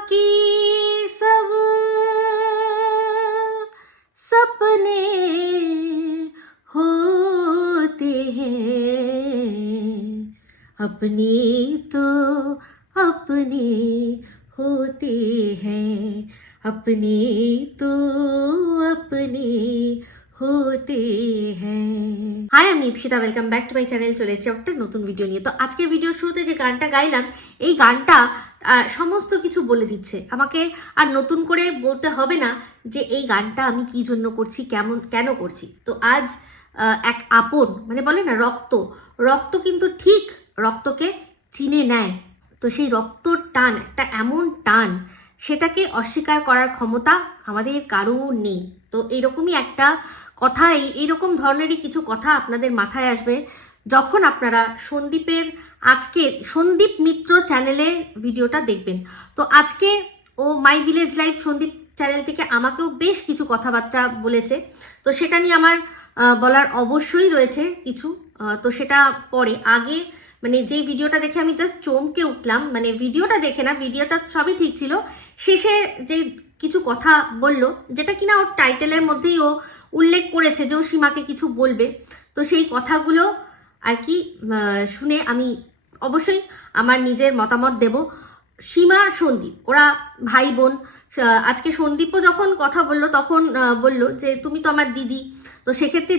बाकी सब सपने होते हैं, अपने तो अपने होते हैं, अपने तो अपने হতে হ্যাঁ। হাই, আমি Ipsita, welcome back to my channel. চলে এসেছি একটা নতুন ভিডিও নিয়ে। তো আজকের ভিডিওর শুরুতে যে গানটা গাইলাম, এই গানটা সমস্ত কিছু বলে দিচ্ছে আমাকে। আর নতুন করে বলতে হবে না যে এই গানটা আমি কি জন্য করছি, কেন করছি। তো আজ এক আপন, মানে বলে না রক্ত কিন্তু ঠিক রক্তকে চিনে নেয়। তো সেই রক্তর টান, একটা এমন টান, সেটাকে অস্বীকার করার ক্ষমতা আমাদের কারো নেই। তো এইরকমই একটা কথা, এইরকম ধরনেরই কিছু কথা আপনাদের মাথায় আসবে যখন আপনারা সন্দীপ মিত্র চ্যানেলের ভিডিওটা দেখবেন। তো আজকে ও my village life Sandip channel থেকে আমাকেও বেশ কিছু কথাবার্তা বলেছে। তো সেটা নিয়ে আমার বলার অবশ্যই রয়েছে কিছু। তো সেটা পরে, আগে মানে যে ভিডিওটা দেখে আমি জাস্ট চমকে উঠলাম, মানে ভিডিওটা দেখে না, ভিডিওটা সবই ঠিক ছিল, শেষে যে কিছু কথা বলল, যেটা কিনা ওর টাইটেলের মধ্যেই ও উল্লেখ করেছে যে ও সীমাকে কিছু বলবে। তো সেই কথাগুলো আর কি শুনে আমি অবশ্যই আমার নিজের মতামত দেব। সীমা সন্দীপ ওরা ভাই বোন। আজকে সন্দীপও যখন কথা বললো তখন বলল যে তুমি তো আমার দিদি। তো সেক্ষেত্রে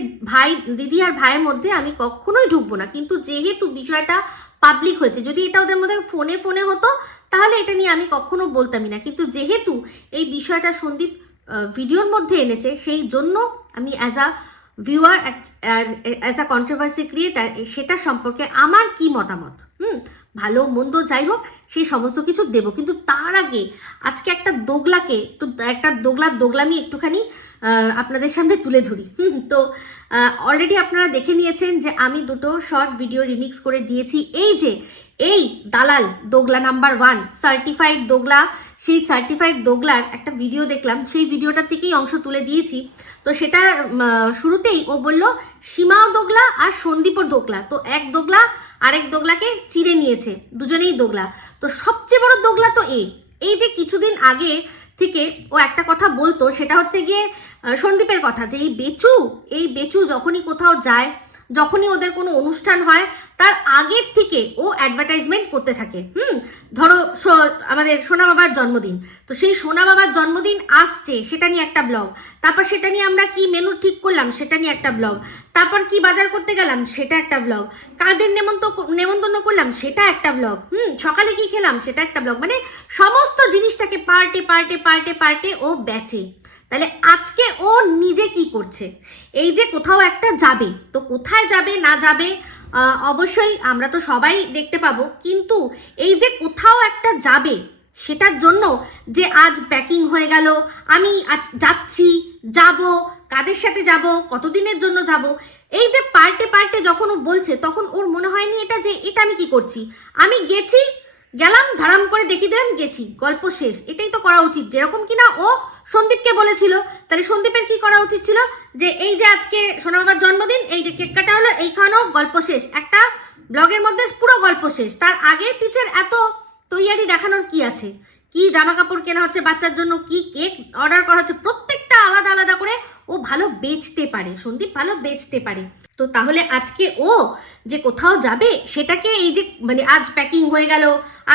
দিদি আর ভাইয়ের মধ্যে আমি কখনোই ঢুকবো না, কিন্তু যেহেতু বিষয়টা পাবলিক হয়েছে, যদি এটা ওদের মধ্যে ফোনে হতো তাহলে এটা নিয়ে আমি কখনো বলতামই না। কিন্তু যেহেতু এই বিষয়টা সন্দীপ ভিডিওর মধ্যে এনেছে, সেই জন্য আমি as a viewer, as a controversy creator, সেটা সম্পর্কে আমার কি মতামত, ভালো মন্দ যাই হোক, সেই সমস্ত কিছু দেব। কিন্তু তার আগে আজকে একটা দোগলামি একটুখানি আপনাদের সামনে তুলে ধরি। তো অলরেডি আপনারা দেখে নিয়েছেন যে আমি দুটো শর্ট ভিডিও রিমিক্স করে দিয়েছি। এই দালাল দোগলা নাম্বার 1, সার্টিফাইড দোগলা, সেই সার্টিফাইড দোগলার একটা ভিডিও দেখলাম, সেই ভিডিওটার থেকেই অংশ তুলে দিয়েছি। তো সেটা শুরুতেই ও বলল সীমাও দোগলা আর সন্দীপও দোগলা। তো এক দোগলা আরেক দোগলাকে চিড়ে নিয়েছে, দুজনেই দোগলা। তো সবচেয়ে বড় দোগলা তো এই যে কিছুদিন আগে থেকে ও একটা কথা বলতো, সেটা হচ্ছে গিয়ে সন্দীপের কথা, যে এই বেচু যখনই কোথাও যায়, যখনই ওদের কোনো অনুষ্ঠান হয়, তার আগের থেকে ও অ্যাডভার্টাইজমেন্ট করতে থাকে। ধরো আমাদের সোনা বাবার জন্মদিন, তো সেই সোনা বাবার জন্মদিন আসছে, সেটা নিয়ে একটা ব্লগ, তারপর সেটা নিয়ে আমরা কি মেনু ঠিক করলাম সেটা নিয়ে একটা ব্লগ, তারপর কি বাজার করতে গেলাম সেটা একটা ব্লগ, কাদের নেমন্তন্ন করলাম সেটা একটা ব্লগ, সকালে কি খেলাম সেটা একটা ব্লগ, মানে সমস্ত জিনিসটাকে পার্টে ও বেচে। তাহলে আজকে ও নিজে কি করছে, এই যে কোথাও একটা যাবে, তো কোথায় যাবে না যাবে অবশ্যই আমরা তো সবাই দেখতে পাবো, কিন্তু এই যে কোথাও একটা যাবে, সেটার জন্য যে আজ প্যাকিং হয়ে গেল, আমি আজ যাব, কাদের সাথে যাব, কতদিনের জন্য যাব, এই যে পার্টে যখন ও বলছে, তখন ওর মনে হয়নি এটা আমি কি করছি, আমি গেলাম ধারাম করে দেখিয়ে দিলাম গেছি, গল্প শেষ। এটাই তো করা উচিত, যেরকম কিনা ও সন্দীপকে বলেছিল। তাহলে সন্দীপের কি করা উচিত ছিল, যে এই যে আজকে সোনা বাবার জন্মদিন, এই যে কেক কাটা হলো, এই খাওয়ানো, গল্প শেষ। একটা ব্লগের মধ্যে পুরো গল্প শেষ। তার আগের পিছের এত তৈয়ারি দেখানোর কি আছে, কি জামা কাপড় কেনা হচ্ছে বাচ্চার জন্য, কি কেক অর্ডার করা হচ্ছে, প্রত্যেকটা আলাদা করে ও ভালো বেচতে পারে, সন্দীপ ভালো বেচতে পারে। তো তাহলে আজকে ও যে কোথাও যাবে, সেটাকে এই যে মানে আজ প্যাকিং হয়ে গেল,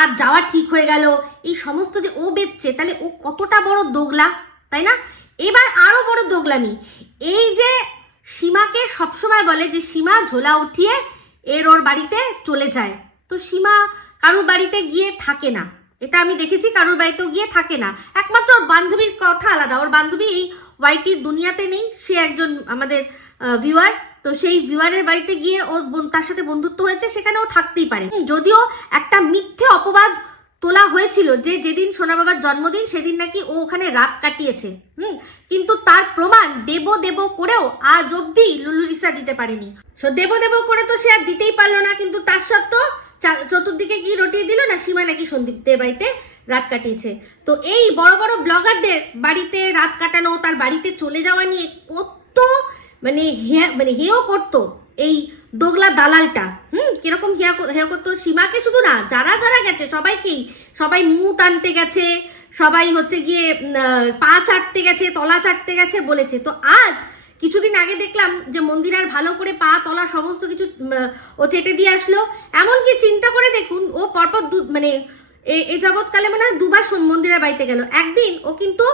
আজ যাওয়া ঠিক হয়ে গেল, এই সমস্ত যে ও বেচছে, তাহলে ও কতটা বড় দোগলা, তাই না? এবার আরো বড় দোগলামি, এই যে সীমাকে সবসময় বলে যে সীমা ঝোলা উঠিয়ে ওর বাড়িতে চলে যায়। তো সীমা কারুর বাড়িতে গিয়ে থাকে না, এটা আমি দেখেছি, কারুর বাড়িতেও গিয়ে থাকে না। একমাত্র ওর বান্ধবীর কথা আলাদা, ওর বান্ধবী এই ওয়াইটির দুনিয়াতে নেই, সে একজন আমাদের ভিউয়ার। তো সেই ভিউয়ারের বাড়িতে গিয়ে ও তার সাথে বন্ধুত্ব হয়েছে, সেখানে ও থাকতেই পারে। যদিও একটা মিথ্যে অপবাদ তোলা হয়েছিল যে যেদিন সোনা বাবার জন্মদিন সেদিন নাকি ও ওখানে রাত কাটিয়েছে, কিন্তু তার প্রমাণ দেব করেও আজ অব্দি লুলুরিসা দিতে পারেনি। দেব করে তো সে আর দিতেই পারলো না, কিন্তু তার সত্ত্বেও চতুর্দিকে কি রটিয়ে দিল না, সীমা নাকি সন্দীপদের বাড়িতে রাত কাটিয়েছে। তো এই বড় বড় ব্লগারদের বাড়িতে রাত কাটানো, তার বাড়িতে চলে যাওয়া নিয়ে কত মানে হেয় করতো এই দোগলা দালালটা। কিরকম হেয় করতো সীমাকে, শুধু না, যারা গেছে সবাই মুখ আনতে গেছে, সবাই হচ্ছে গিয়ে পা চাটতে গেছে, তলা চাটতে গেছে বলেছে। তো আজ কিছুদিন আগে দেখলাম যে মন্দিরার ভালো করে পা তলা সমস্ত কিছু ও চেটে দিয়ে আসলো। এমনকি চিন্তা করে দেখুন, ও পরপর মানে এই যাবৎকালে মনে হয় দুবার মন্দিরের বাড়িতে গেল। একদিন ও কিন্তু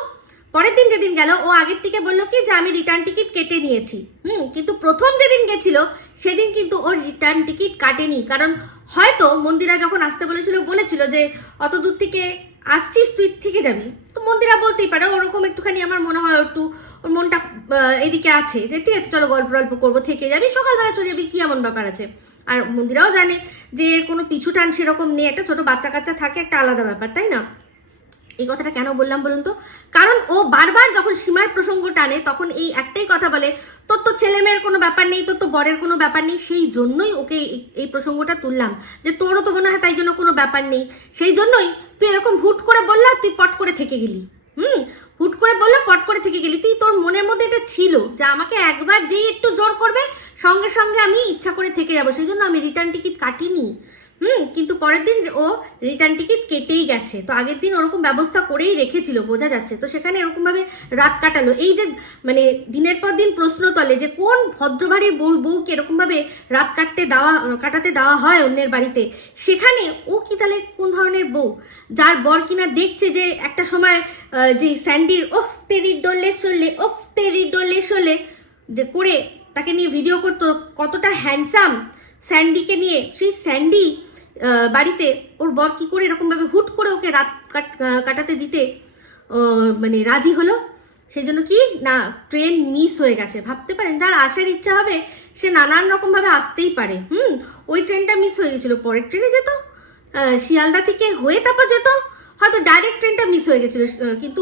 পরের দিন যেদিন গেল, ও আগের থেকে বললো কি যে আমি রিটার্ন টিকিট কেটে নিয়েছি। কিন্তু প্রথম যেদিন গেছিল সেদিন কিন্তু ও রিটার্ন টিকিট কাটেনি। কারণ হয়তো মন্দিরা যখন আসতে বলেছিল যে অত দূর থেকে আসছিস, তুই থেকে যাবি। তো মন্দিরা বলতেই পারে ওরকম একটুখানি, আমার মনে হয় একটু ওর মনটা এদিকে আছে যে ঠিক আছে চলো গল্প টল্প করবো, থেকে যাবি, সকালবেলা চলে যাবি, কি এমন ব্যাপার আছে। আর মন্দিরাও জানে যে কোনো পিছু টান সেরকম নেই, একটা ছোট বাচ্চা কাচ্চা থাকে, একটা আলাদা ব্যাপার, তাই না? এই কথাটা কেন বললাম বলুন তো? কারণ ও বারবার যখন সীমার প্রসঙ্গ টানে তখন এই একটাই কথা বলে, তোর তো ছেলে মেয়ের কোনো ব্যাপার নেই, তোর তো বরের কোনো ব্যাপার নেই। সেই জন্যই ওকে এই প্রসঙ্গটা তুললাম যে তোরও তো মনে হয় তাই জন্য কোনো ব্যাপার নেই। সেই জন্যই তুই এরকম হুট করে বললা, তুই পট করে থেকে গেলি। হুট করে বললো, পট করে থেকে গেলি। তুই তোর মনের মধ্যে এটা ছিল যে আমাকে একবার যেই একটু জোর করবে সঙ্গে সঙ্গে আমি ইচ্ছা করে থেকে যাবো, সেই জন্য আমি রিটার্ন টিকিট কাটিনি। কিন্তু পরের দিন ও রিটার্ন টিকিট কেটেই গেছে। তো আগের দিন ওরকম ব্যবস্থা করেই রেখেছিল, বোঝা যাচ্ছে। তো সেখানে এরকমভাবে রাত কাটালো। এই যে মানে দিনের পর দিন প্রশ্ন তোলে যে কোন ভদ্রবাড়ির বউকে এরকমভাবে রাত কাটাতে দেওয়া হয় অন্যের বাড়িতে। সেখানে ও কি তাহলে কোন ধরনের বউ, যার বর কিনা দেখছে যে একটা সময় যে স্যান্ডির ওফ তেরি ডোলে চলে যে করে তাকে নিয়ে ভিডিও করতো, কতটা হ্যান্ডসাম স্যান্ডিকে নিয়ে। সেই স্যান্ডি বাড়িতে ওর বর কি করে এরকমভাবে হুট করে ওকে রাত কাটাতে দিতে মানে রাজি হলো? সেই জন্য কি না, ট্রেন মিস হয়ে গেছে। ভাবতে পারেন, যার আসার ইচ্ছা হবে সে নানান রকমভাবে আসতেই পারে। ওই ট্রেনটা মিস হয়ে গেছিলো, পরের ট্রেনে যেত, শিয়ালদা থেকে হয়ে তারপর যেত, হয়তো ডাইরেক্ট ট্রেনটা মিস হয়ে গেছিল। কিন্তু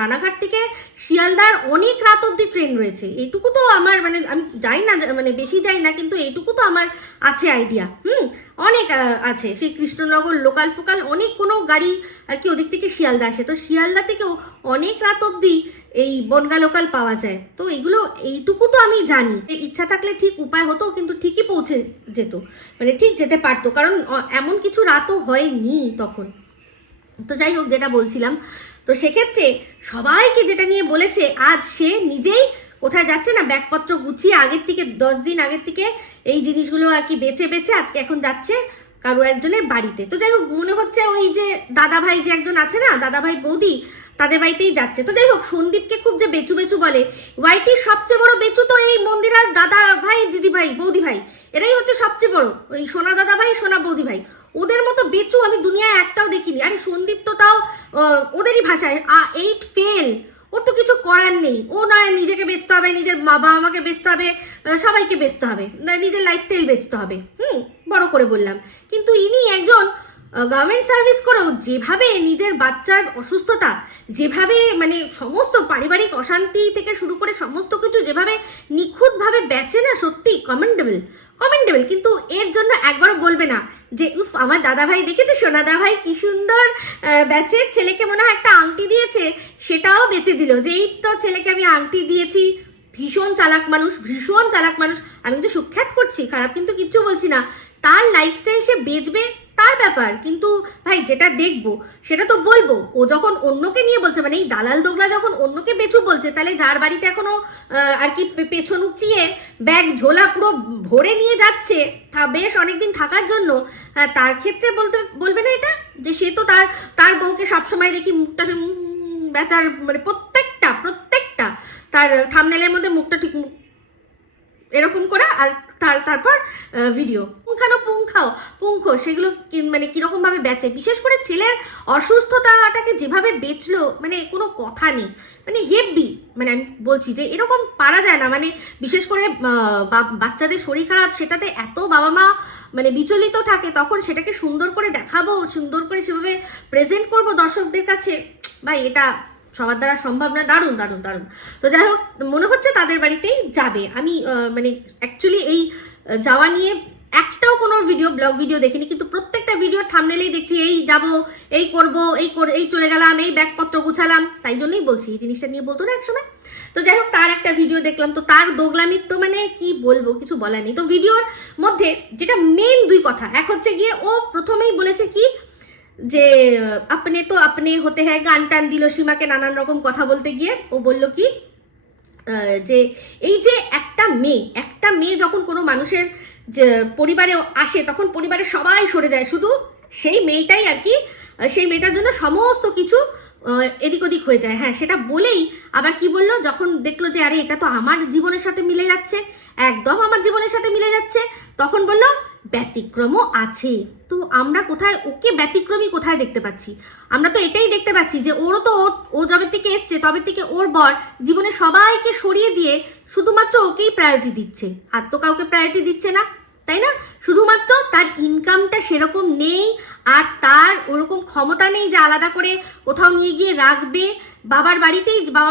রানাঘাট থেকে শিয়ালদার অনেক রাত অব্দি ট্রেন রয়েছে, এইটুকু তো আমার মানে আমি যাই না, মানে বেশি যাই না, কিন্তু এইটুকু তো আমার আছে আইডিয়া। অনেক আছে, সেই কৃষ্ণনগর লোকাল ফোকাল অনেক কোনো গাড়ি আর কি ওদিক থেকে শিয়ালদা আসে। তো শিয়ালদা থেকেও অনেক রাত অব্দি এই বনগা লোকাল পাওয়া যায়। তো এইগুলো এইটুকু তো আমি জানি। ইচ্ছা থাকলে ঠিক উপায় হতো, কিন্তু ঠিকই পৌঁছে যেত, মানে ঠিক যেতে পারতো, কারণ এমন কিছু রাতও হয়নি তখন। তো যাই হোক, যেটা বলছিলাম, তো সেক্ষেত্রে সবাইকে যেটা নিয়ে বলেছে, আজ সে নিজেই কোথায় যাচ্ছে না, ব্যাগপত্র গুছিয়ে আগের থেকে 10 দিন আগের থেকে এই জিনিসগুলো আর কি বেছে আজকে এখন যাচ্ছে কারো একজনের বাড়িতে। তো যাই হোক, মনে হচ্ছে ওই যে দাদা ভাই যে একজন আছে না, দাদা ভাই বৌদি, তাদের বাড়িতেই যাচ্ছে। তো যাই হোক, সন্দীপকে খুব যে বেচু বলে, ওয়াইটির সবচেয়ে বড় বেচু তো এই মন্দিরার দাদা ভাই, দিদি ভাই, বৌদি ভাই, এরাই হচ্ছে সবচেয়ে বড়। ওই সোনা দাদা ভাই, সোনা বৌদি ভাই, ওদের মতো বেচু আমি দুনিয়ায় একটাও দেখিনি। আরে সন্দীপ তো তাও ওদেরই ভাষায় 8 ফেল, ওর তো কিছু করার নেই। ও নয় নিজেকে বেচতে হবে, নিজের বাবা মাকে বেচতে হবে, সবাইকে বেচতে হবে, নিজের লাইফস্টাইল বেচতে হবে। বড় করে বললাম। কিন্তু ইনি একজন গভর্নমেন্ট সার্ভিস করেও যেভাবে নিজের বাচ্চার অসুস্থতা, যেভাবে মানে সমস্ত পারিবারিক অশান্তি থেকে শুরু করে সমস্ত কিছু যেভাবে নিখুঁতভাবে বেচে না, সত্যি কমেন্ডেবল। কিন্তু এর জন্য একবারও বলবে না যে উফ আমার দাদা ভাই দেখেছে, সোনা দাদা ভাই কি সুন্দর বেচে, ছেলেকে মনে হয় একটা আংটি দিয়েছে, সেটাও বেচে দিল, যে এই তো ছেলেকে আমি আংটি দিয়েছি। ভীষণ চালাক মানুষ, ভীষণ চালাক মানুষ। আমি কিন্তু সুখ্যাত করছি, খারাপ কিন্তু কিচ্ছু বলছি না। তার লাইফস্টাইল সে বেচবে, তার ব্যাপার। কিন্তু ভাই যেটা দেখবো সেটা তো বলবো। ও যখন অন্যকে নিয়ে বলছে, মানে এই দালাল দোগলা যখন অন্যকে বেচু বলছে, তাহলে যার বাড়িতে এখনো আর কি পেছন উঁচিয়ে ব্যাগ ঝোলা পুরো ভরে নিয়ে যাচ্ছে বেশ অনেকদিন থাকার জন্য, তার ক্ষেত্রে বলবে না এটা যে সে তো তার বউকে সবসময় দেখি মুখটা বেচার, মানে প্রত্যেকটা তার থাম্বনেলের মধ্যে মুখটা ঠিক এরকম করে, আর তারপর ভিডিও পুঙ্খ সেগুলো মানে কিরকম ভাবে বেচে। বিশেষ করে ছেলের অসুস্থতাটাকে যেভাবে বেচলো, মানে কোনো কথা নেই, মানে হেভি। মানে আমি বলছি যে এরকম পারা যায় না। মানে বিশেষ করে বাচ্চাদের শরীর খারাপ, সেটাতে এত বাবা মা মানে বিচলিত থাকে, তখন সেটাকে সুন্দর করে দেখাবো, সুন্দর করে সেভাবে প্রেজেন্ট করবো দর্শকদের কাছে, ভাই এটা সবার দ্বারা সম্ভব না। দারুণ। তো যাই হোক, মনে হচ্ছে তাদের বাড়িতেই যাবে। আমি মানে অ্যাকচুয়ালি এই যাওয়া নিয়ে একটাও কোনো ব্লগ ভিডিও দেখিনি, কিন্তু প্রত্যেকটা ভিডিওর থাম্বনেলেই দেখছি এই যাব, এই করব, এই চলে গেলাম, এই ব্যাগপত্র গুছালাম। তাই জন্যই বলছি, এই জিনিসটা নিয়ে বলতো না একসময়। তো যাই হোক, তার একটা ভিডিও দেখলাম, তো তার দোগলামির তো মানে কি বলবো, কিছু বলার নেই। তো ভিডিওর মধ্যে যেটা মেন 2 কথা, এক হচ্ছে গিয়ে ও প্রথমেই বলেছে কি যে আপনি তো আপনি হতে হ্যাঁ গান টান দিল সীমাকে নানান রকম কথা বলতে গিয়ে। ও বলল কি যে এই যে একটা মেয়ে যখন কোনো মানুষের যে পরিবারে আসে তখন পরিবারে সবাই সরে যায়, শুধু সেই মেয়েটাই আর কি, সেই মেয়েটার জন্য সমস্ত কিছু এদিক ওদিক হয়ে যায়। হ্যাঁ, সেটা বলেই আবার কি বললো, যখন দেখলো যে আরে এটা তো আমার জীবনের সাথে মিলে যাচ্ছে, একদম আমার জীবনের সাথে মিলে যাচ্ছে, তখন বললো ব্যতিক্রমও আছে। তো আমরা কোথায় ওকে ব্যতিক্রমী কোথায় দেখতে পাচ্ছি? আমরা তো এটাই দেখতে পাচ্ছি যে ওরও তো ও যবে থেকে এসছে তবে থেকে ওর বর জীবনে সবাইকে সরিয়ে দিয়ে শুধুমাত্র ওকেই প্রায়োরিটি দিচ্ছে, আর তো কাউকে প্রায়োরিটি দিচ্ছে না, তাই না? শুধুমাত্র তার ইনকামটা সেরকম নেই, আর তার ওরকম ক্ষমতা নেই যে আলাদা করে কোথাও নিয়ে গিয়ে রাখবে। বাবা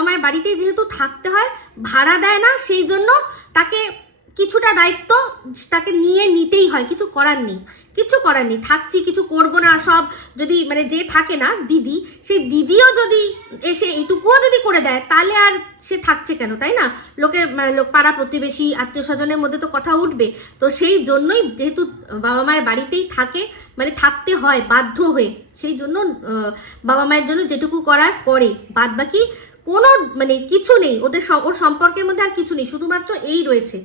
মায়ের বাড়িতেই যেহেতু থাকতে হয়, ভাড়া দেয় না, সেই জন্য তাকে কিছুটা দায়িত্ব তাকে নিতেই হয়, কিছু করার নেই। থাকছি, কিছু করব না, সব যদি মানে যে থাকে না দিদি, সেই দিদিও যদি এসে এইটুকুও যদি করে দেয় তাহলে আর সে থাকছে কেন, তাই না? পাড়া প্রতিবেশী আত্মীয় স্বজনের মধ্যে তো কথা উঠবে। তো সেই জন্যই যেহেতু বাবা মায়ের বাড়িতেই থাকে, মানে থাকতে হয় বাধ্য হয়ে, সেই জন্য বাবা মায়ের জন্য যেটুকু করার করে, বাদ বাকি কোনো মানে কিছু নেই ওর সম্পর্কের মধ্যে, আর কিছু নেই, শুধুমাত্র এই রয়েছে,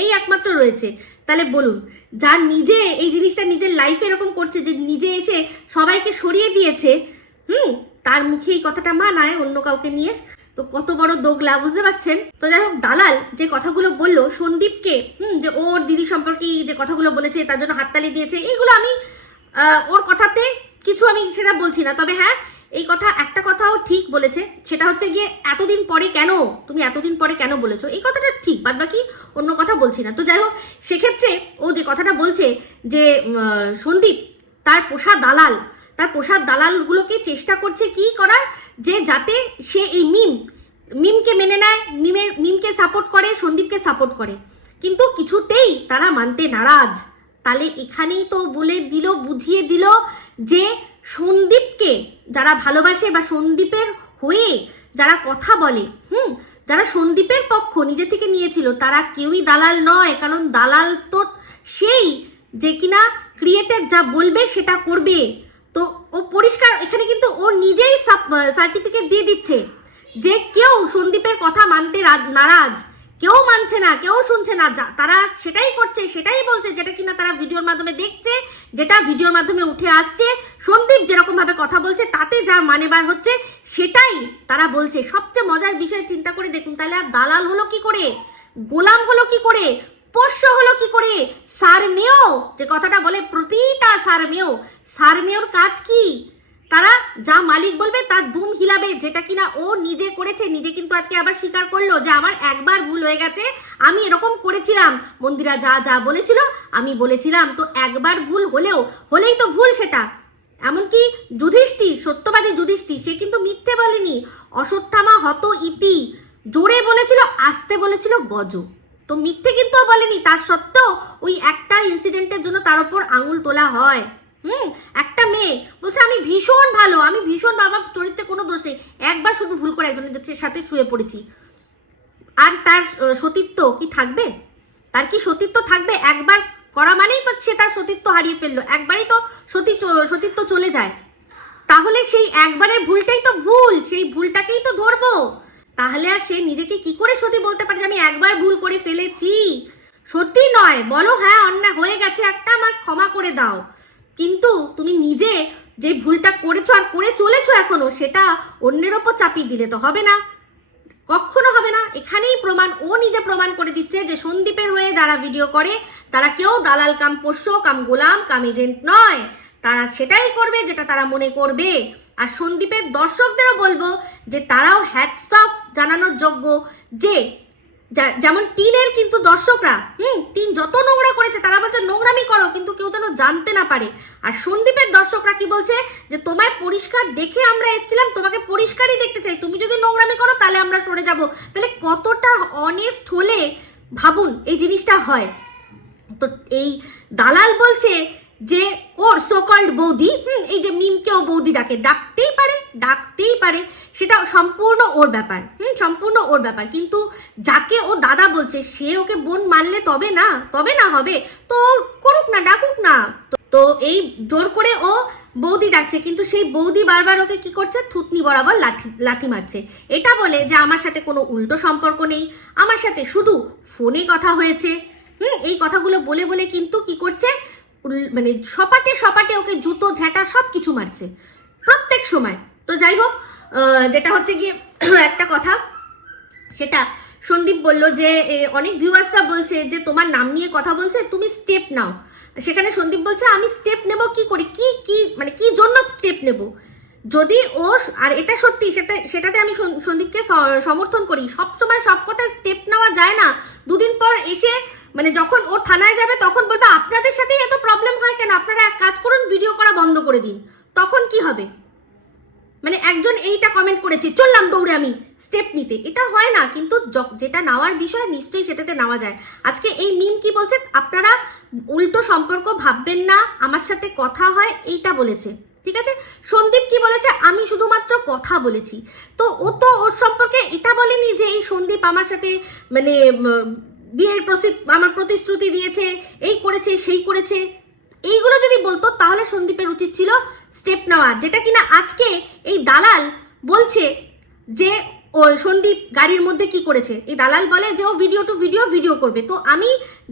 এই একমাত্র রয়েছে। তাহলে বলুন, যার নিজে এই জিনিসটা নিজের লাইফে এরকম করছে, যে নিজে এসে সবাইকে সরিয়ে দিয়েছে, তার মুখে এই কথাটা মানায় অন্য কাউকে নিয়ে? তো কত বড় দোগলা, বুঝতে পারছেন? তো যাই হোক, দালাল যে কথাগুলো বললো সন্দীপকে, যে ওর দিদি সম্পর্কে যে কথাগুলো বলেছে তার জন্য হাততালি দিয়েছে, এইগুলো আমি ওর কথাতে কিছু আমি সেটা বলছি না। তবে হ্যাঁ, এই কথা একটা কথাও ঠিক বলেছে, সেটা হচ্ছে গিয়ে তুমি এতদিন পরে কেন বলেছো, এই কথাটা ঠিক, বাদ বাকি অন্য কথা বলছি না। তো যাই হোক, সেক্ষেত্রে ও যে কথাটা বলছে যে সন্দীপ তার পোষা দালালগুলোকে চেষ্টা করছে কি করার, যে যাতে সে এই মিমকে মেনে নেয়, মিমকে সাপোর্ট করে, সন্দীপকে সাপোর্ট করে, কিন্তু কিছুতেই তারা মানতে নারাজ। তাহলে এখানেই তো বলে দিল, বুঝিয়ে দিল যে সন্দীপকে যারা ভালোবাসে বা সন্দীপের হয়ে যারা কথা বলে, যারা সন্দীপের পক্ষ নিজে থেকে নিয়েছিল, তারা কেউই দালাল নয়। কারণ দালাল তো সেই যে কিনা ক্রিয়েটার যা বলবে সেটা করবে। তো ও পরিষ্কার এখানে কিন্তু ও নিজেই সার্টিফিকেট দিয়ে দিচ্ছে যে কেউ সন্দীপের কথা মানতে নারাজ, কেউ মানছে না, কেউ শুনছে না, তারা সেটাই করছে, সেটাই বলছে, যেটা কিনা তারা ভিডিওর মাধ্যমে দেখছে, যেটা ভিডিওর মাধ্যমে উঠে আসছে। সন্দীপ যেরকম ভাবে কথা বলছে তাতে যা মানে বার হচ্ছে সেটাই তারা বলছে। সবচেয়ে মজার বিষয় চিন্তা করে দেখুন, তাহলে আর দালাল হলো কি করে, গোলাম হলো কি করে, পোষ্য হলো কি করে? সারমেয় যে কথাটা বলে, প্রতিটা সারমেয়র কাজ কি? তারা যা মালিক বলবে তার দুম হিলাবে, যেটা কিনা ও নিজে করেছে। নিজে কিন্তু আজকে আবার স্বীকার করলো যে আমার একবার ভুল হয়ে গেছে, আমি এরকম করেছিলাম, মন্দিরা যা যা বলেছিল আমি বলেছিলাম। তো একবার ভুল হলেই তো ভুল সেটা। এমনকি সত্যবাদী যুধিষ্ঠির, সে কিন্তু মিথ্যে বলেনি। অশ্বত্থামা হত ইতি, জোরে বলেছিল, আসতে বলেছিল গজ। তো মিথ্যে কিন্তু বলেনি, তার সত্ত্বেও ওই একটা ইনসিডেন্টের জন্য তার উপর আঙুল তোলা হয়। একটা মেয়ে বলছে আমি ভীষণ ভালো, আমার চরিত্রে কোনো দোষ নেই, একবার শুধু ভুল করে একজনের সাথে শুয়ে পড়েছি, আর তার সতীত্ব কি থাকবে? তার কি সতীত্ব থাকবে? একবার করা মানেই তো সে তার সতীত্ব হারিয়ে ফেললো, একবারই তো সতীত্ব চলে যায়। তাহলে সেই একবারের ভুলটাই তো ভুল, সেই ভুলটাকেই তো ধরবো। তাহলে আর সে নিজেকে কি করে সতী বলতে পারে যে আমি একবার ভুল করে ফেলেছি? সত্যি নয়, বলো হ্যাঁ অন্যায় হয়ে গেছে একটা, আমার ক্ষমা করে দাও, কিন্তু তুমি নিজে যে ভুলটা করেছো আর করে চলেছো এখনো, সেটা অন্যের ওপর চাপিয়ে দিলে তো হবে না, কখনো হবে না। এখানেই প্রমাণ, ও নিজে প্রমাণ করে দিচ্ছে যে সন্দীপের হয়ে যারা ভিডিও করে তারা কেউ দালাল কাম পোষ্য কাম গোলাম কাম এজেন্ট নয়, তারা সেটাই করবে যেটা তারা মনে করবে। আর সন্দীপের দর্শকদেরও বলবো যে তারাও হ্যাটস অফ জানানোর যোগ্য, যে যেমন টিনের কিন্তু দর্শকরা টিন যত নোংরা করেছে তারা বলছে নোংরামি করো, কিন্তু কেউ যেন জানতে না পারে। আর সন্দীপের দর্শকরা কি বলছে, যে তোমায় পরিষ্কার দেখে আমরা এসেছিলাম, তোমাকে পরিষ্কারই দেখতে চাই, তুমি যদি নোংরামি করো তাহলে আমরা সরে যাব। তাহলে কতটা অনেস্ট হলে ভাবুন এই জিনিসটা হয়। তো এই দালাল বলছে যে ওর সোকল্ড বৌদি, এই যে মিমকেও বৌদি ডাকতেই পারে, সেটা সম্পূর্ণ ওর ব্যাপার, সম্পূর্ণ ওর ব্যাপার। কিন্তু যাকে ও দাদা বলছে সে ওকে বোন মানলে তবে না হবে, তো করুক না, ডাকুক না। তো এই জোর করে ও বৌদি ডাকছে, কিন্তু সেই বৌদি বারবার ওকে কি করছে, থুতনি বরাবর লাথি মারছে। এটা বলে যে আমার সাথে কোনো উল্টো সম্পর্ক নেই, আমার সাথে শুধু ফোনে কথা হয়েছে। এই কথাগুলো বলে বলে কিন্তু কি করছে, মানে সপাটে সপাটে ওকে জুতো ঝাঁটা সব কিছু মারছে প্রত্যেক সময়। তো যাই হোক, যেটা হচ্ছে গিয়ে একটা কথা, সেটা সন্দীপ বলল যে অনেক ভিউয়ার্সরা বলছে যে তোমার নাম নিয়ে কথা বলছে, তুমি স্টেপ নাও। সেখানে সন্দীপ বলছে আমি স্টেপ নেব কি করি, কি মানে কি জন্য স্টেপ নেব? যদি ও, আর এটা সত্যি, সেটাতে আমি সন্দীপকে সমর্থন করি, সব সময় সব কথায় স্টেপ নেওয়া যায় না। দুদিন পর এসে মানে যখন ও থানায় যাবে তখন বলবে আপনাদের সাথেই এত প্রবলেম হয় কেন, আপনারা এক কাজ করুন ভিডিও করা বন্ধ করে দিন। তখন কি হবে? মানে একজন এইটা কমেন্ট করেছে চললাম দৌড়ে আমি স্টেপ নিতে, এটা হয় না। কিন্তু যেটা নেওয়ার বিষয় নিশ্চয়ই সেটাতে নেওয়া যায়। আজকে এই মিম কি বলছে, আপনারা উল্টো সম্পর্ক ভাববেন না, আমার সাথে কথা হয়, এইটা বলেছে। ঠিক আছে, সন্দীপ কি বলেছে, আমি শুধুমাত্র কথা বলেছি। তো ও তো ওর সম্পর্কে এটা বলেনি যে এই সন্দীপ আমার সাথে মানে বিয়ের আমার প্রতিশ্রুতি দিয়েছে, এই করেছে সেই করেছে। এইগুলো যদি বলতো তাহলে সন্দীপের উচিত ছিল স্টেপ নেওয়া, যেটা কিনা আজকে এই দালাল বলছে যে ও সন্দীপ গাড়ির মধ্যে কি করেছে। এই দালাল বলে যে ও ভিডিও টু ভিডিও করবে। তো আমি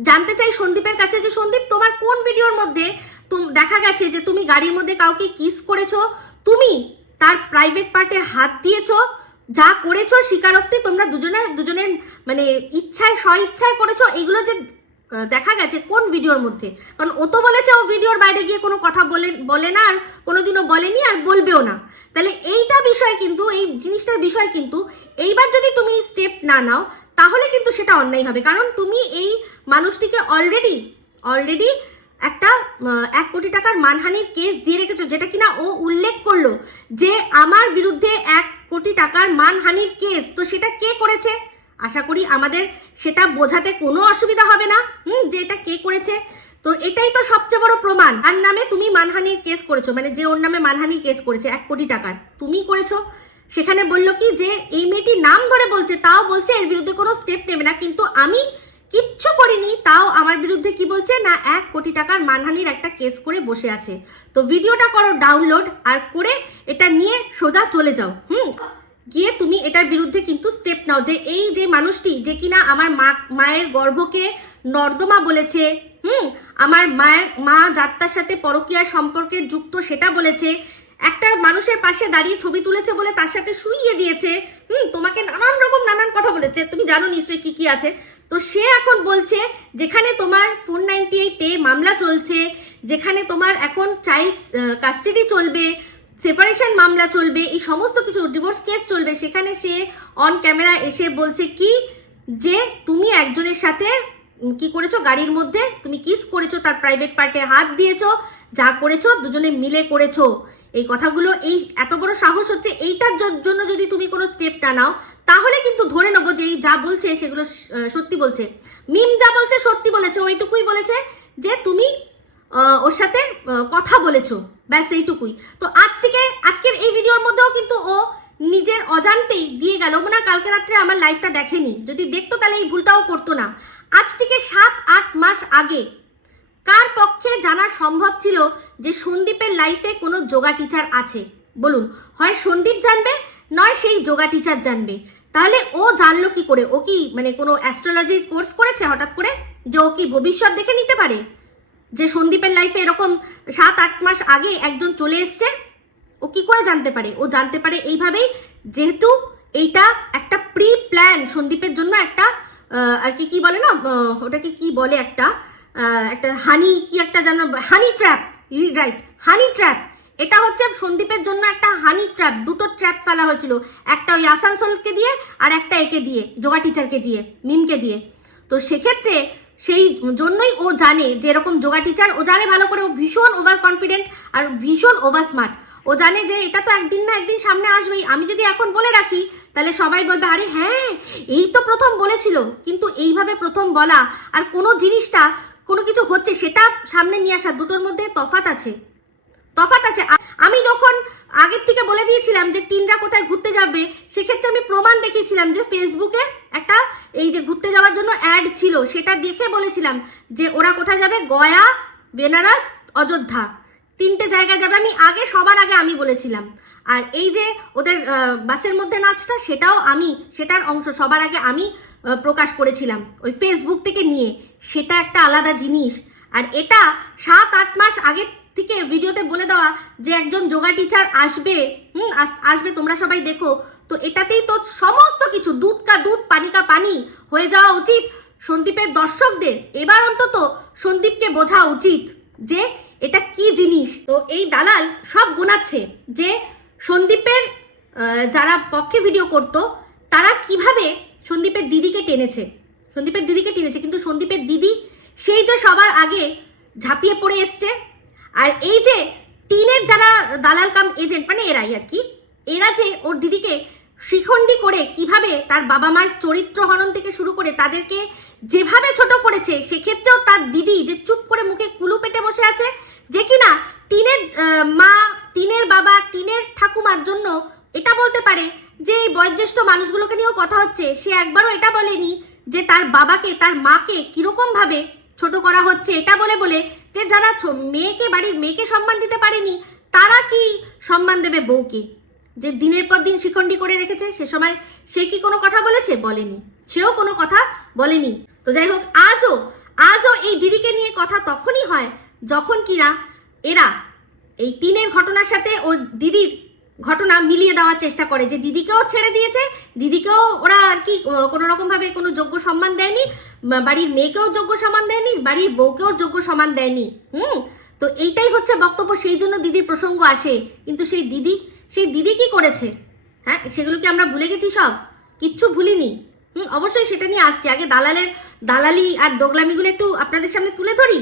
জানতে চাই সন্দীপের কাছে যে সন্দীপ তোমার কোন ভিডিওর মধ্যে দেখা গেছে যে তুমি গাড়ির মধ্যে কাউকে কিস করেছো, তুমি তার প্রাইভেট পার্টে হাত দিয়েছো, যা করেছো স্বীকারোক্তি তোমরা দুজনের মানে ইচ্ছায় স্বইচ্ছায় করেছো, এগুলো যে দেখা গেছে কোন ভিডিওর মধ্যে? কারণ ও তো বলেছে ও ভিডিওর বাইরে গিয়ে কোনো কথা বলে না, আর কোনোদিনও বলেনি, আর বলবেও না। তাহলে এইটা বিষয় কিন্তু, এই জিনিসটার বিষয় কিন্তু এইবার যদি তুমি স্টেপ না নাও তাহলে কিন্তু সেটা অন্যায় হবে। কারণ তুমি এই মানুষটিকে অলরেডি একটা 1 কোটি টাকার মানহানির কেস দিয়ে রেখেছো, যেটা কিনা ও উল্লেখ করলো যে আমার বিরুদ্ধে 1 কোটি টাকার মানহানির কেস। তো সেটা কে করেছে? আশা করি আমাদের সেটা বোঝাতে কোনো অসুবিধা হবে না যে এটা কে করেছে। তো এটাই তো সবচেয়ে বড় প্রমাণ, আর নামে তুমি মানহানির কেস করেছো, মানে যে ওর নামে মানহানির কেস করেছে 1 কোটি টাকার, তুমি করেছো। সেখানে বললো কি যে এই মেয়েটির নাম ধরে বলছে, তাও বলছে এর বিরুদ্ধে কোনো স্টেপ নেবে না, কিন্তু আমি কিচ্ছু করিনি, তাও আমার বিরুদ্ধে কি বলছে না 1 কোটি টাকার মানহানির একটা কেস করে বসে আছে। তো ভিডিওটা করো ডাউনলোড, আর করে এটা নিয়ে সোজা চলে যাও, গিয়ে তুমি এটার বিরুদ্ধে কিন্তু স্টেপ নাও। যে এই যে মানুষটি যে কিনা আমার মায়ের গর্ভকে নর্দমা বলেছে, আমার মা যাত্রার সাথে পরকীয়া সম্পর্কে যুক্ত সেটা বলেছে, একটা মানুষের পাশে দাঁড়িয়ে ছবি তুলেছে বলে তার সাথে শুইয়ে দিয়েছে, তোমাকে নানান কথা বলেছে, তুমি জানো নিশ্চয়ই কি কি আছে। তো সে এখন বলছে যেখানে তোমার 498 মামলা চলছে, যেখানে তোমার এখন চাইল্ড কাস্টাডি চলবে, সেপারেশন মামলা চলবে, এই সমস্ত কিছু ডিভোর্স কেস চলবে, সেখানে সে অন ক্যামেরা এসে বলছে কি যে তুমি একজনের সাথে কি করেছো, গাড়ির মধ্যে তুমি কিস করেছো, তার প্রাইভেট পার্টে হাত দিয়েছো, যা করেছো দুজনে মিলে করেছো। এই কথাগুলো, এই এত বড় সাহস হচ্ছে, এইটার জন্য যদি তুমি কোনো স্টেপ না নাও তাহলে কিন্তু ধরে নেবো যে এই যা বলছে সেগুলো সত্যি বলছে। মিম যা বলছে সত্যি বলেছে, ওইটুকুই বলেছে যে তুমি ওর সাথে কথা বলেছো, ব্যাস এইটুকুই। তো আজকের এই ভিডিওর মধ্যেও কিন্তু ও নিজের অজান্তেই দিয়ে গেল, মানে কালকে রাত্রে আমার লাইফটা দেখেনি, যদি দেখতো তাহলে এই ভুলটাও করতো না। আজ থেকে 7-8 মাস আগে কার পক্ষে জানা সম্ভব ছিল যে সন্দীপের লাইফে কোনো যোগা টিচার আছে? বলুন, হয় সন্দীপ জানবে, নয় সেই যোগা টিচার জানবে। তাহলে ও জানলো কি করে? ও কি মানে কোনো অ্যাস্ট্রোলজির কোর্স করেছে হঠাৎ করে যে ও কি ভবিষ্যৎ দেখে নিতে পারে যে সন্দীপের লাইফে এরকম 7-8 মাস আগে একজন চলে এসছে? ও কি করে জানতে পারে? ও জানতে পারে এইভাবেই, যেহেতু এইটা একটা প্রি প্ল্যান সন্দীপের জন্য, একটা আর কি বলে না, ওটাকে কি বলে, একটা হানি কি একটা জানো, হানি ট্র্যাপ, রাইট, হানি ট্র্যাপ। এটা হচ্ছে সন্দীপের জন্য একটা হানি ট্র্যাপ, দুটো ট্র্যাপ ফেলা হয়েছিল, একটা ওই আসানসোলকে দিয়ে আর একটা একে দিয়ে, যোগা টিচারকে দিয়ে, মিমকে দিয়ে। তো সেক্ষেত্রে সেই জন্যই ও জানে যে এরকম যোগা টিচার, ও জানে ভালো করে, ও ভীষণ ওভার কনফিডেন্ট আর ভীষণ ওভার স্মার্ট। ও জানে যে এটা তো একদিন না একদিন সামনে আসবেই, আমি যদি এখন বলে রাখি তাহলে সবাই বলবে আরে হ্যাঁ এই তো প্রথম বলেছিল। কিন্তু এইভাবে প্রথম বলা আর কোনো জিনিসটা কোনো কিছু হচ্ছে সেটা সামনে নিয়ে আসা, দুটোর মধ্যে তফাৎ আছে। আমি যখন আগের থেকে বলে দিয়েছিলাম যে টিনরা কোথায় ঘুরতে যাবে, সেক্ষেত্রে আমি প্রমাণ দেখিয়েছিলাম যে ফেসবুকে একটা এই যে ঘুরতে যাওয়ার জন্য অ্যাড ছিল, সেটা দেখে বলেছিলাম যে ওরা কোথায় যাবে, গয়া, বেনারস, অযোধ্যা, তিনটে জায়গায় যাবে। আমি সবার আগে আমি বলেছিলাম। আর এই যে ওদের বাসের মধ্যে নাচটা, সেটার অংশ সবার আগে আমি প্রকাশ করেছিলাম ওই ফেসবুক থেকে নিয়ে। সেটা একটা আলাদা জিনিস। আর এটা 7-8 মাস আগে থেকে ভিডিওতে বলে দেওয়া যে একজন যোগা টিচার আসবে, আসবে, তোমরা সবাই দেখো। তো এটাতেই তো সমস্ত কিছু দুধ কা দুধ পানি কা পানি হয়ে যাওয়া উচিত সন্দীপের দর্শকদের। এবার অন্তত সন্দীপকে বোঝা উচিত যে এটা কি জিনিস। তো এই দালাল সব গোনাচ্ছে যে সন্দীপের যারা পক্ষে ভিডিও করতো তারা কিভাবে সন্দীপের দিদিকে টেনেছে, কিন্তু সন্দীপের দিদি সেই যে সবার আগে ঝাঁপিয়ে পড়ে এসছে। আর এই যে টিনের যারা দালাল কাম এজেন্ট, মানে এরাই আর কি, এরা যে ওর দিদিকে শিখণ্ডী করে কিভাবে তার বাবা মার চরিত্র হনন থেকে শুরু করে তাদেরকে যেভাবে ছোট করেছে, সেক্ষেত্রেও তার দিদি যে চুপ করে মুখে কুলু পেটে বসে আছে, যে কিনা টিনের মা, টিনের বাবা, টিনের ঠাকুমার জন্য এটা বলতে পারে যে এই বয়োজ্যেষ্ঠ মানুষগুলোকে নিয়েও কথা হচ্ছে। সে একবারও এটা বলেনি যে তার বাবাকে, তার মাকে কিরকম ভাবে ছোট করা হচ্ছে, এটা বলে যে যারা বাড়ির মেয়েকে সম্মান দিতে পারেনি তারা কি সম্মান দেবে বউকে, যে দিনের পর দিন শিখণ্ডী করে রেখেছে। সে সময় সে কি কোনো কথা বলেছে? বলেনি, সেও কোনো কথা বলেনি। তো যাই হোক, আজও এই দিদিকে নিয়ে কথা তখনই হয় যখন কিনা এরা এই টিনের ঘটনার সাথে ও দিদির ঘটনা মিলিয়ে দেওয়ার চেষ্টা করে, যে দিদিকেও ছেড়ে দিয়েছে, দিদিকেও ওরা আর কি কোনো রকম ভাবে কোনো যোগ্য সম্মান দেয়নি, বাড়ির মেয়েকেও যোগ্য সম্মান দেয়নি, বাড়ির বউকেও যোগ্য সম্মান দেয়নি। তো এইটাই হচ্ছে বক্তব্য, সেই জন্য দিদির প্রসঙ্গ আসে। কিন্তু সেই দিদি কি করেছে? হ্যাঁ, সেগুলো কি আমরা ভুলে গেছি? সব কিচ্ছু ভুলিনি। অবশ্যই সেটা নিয়ে আসছি। আগে দালালি আর দোগলামিগুলো একটু আপনাদের সামনে তুলে ধরি।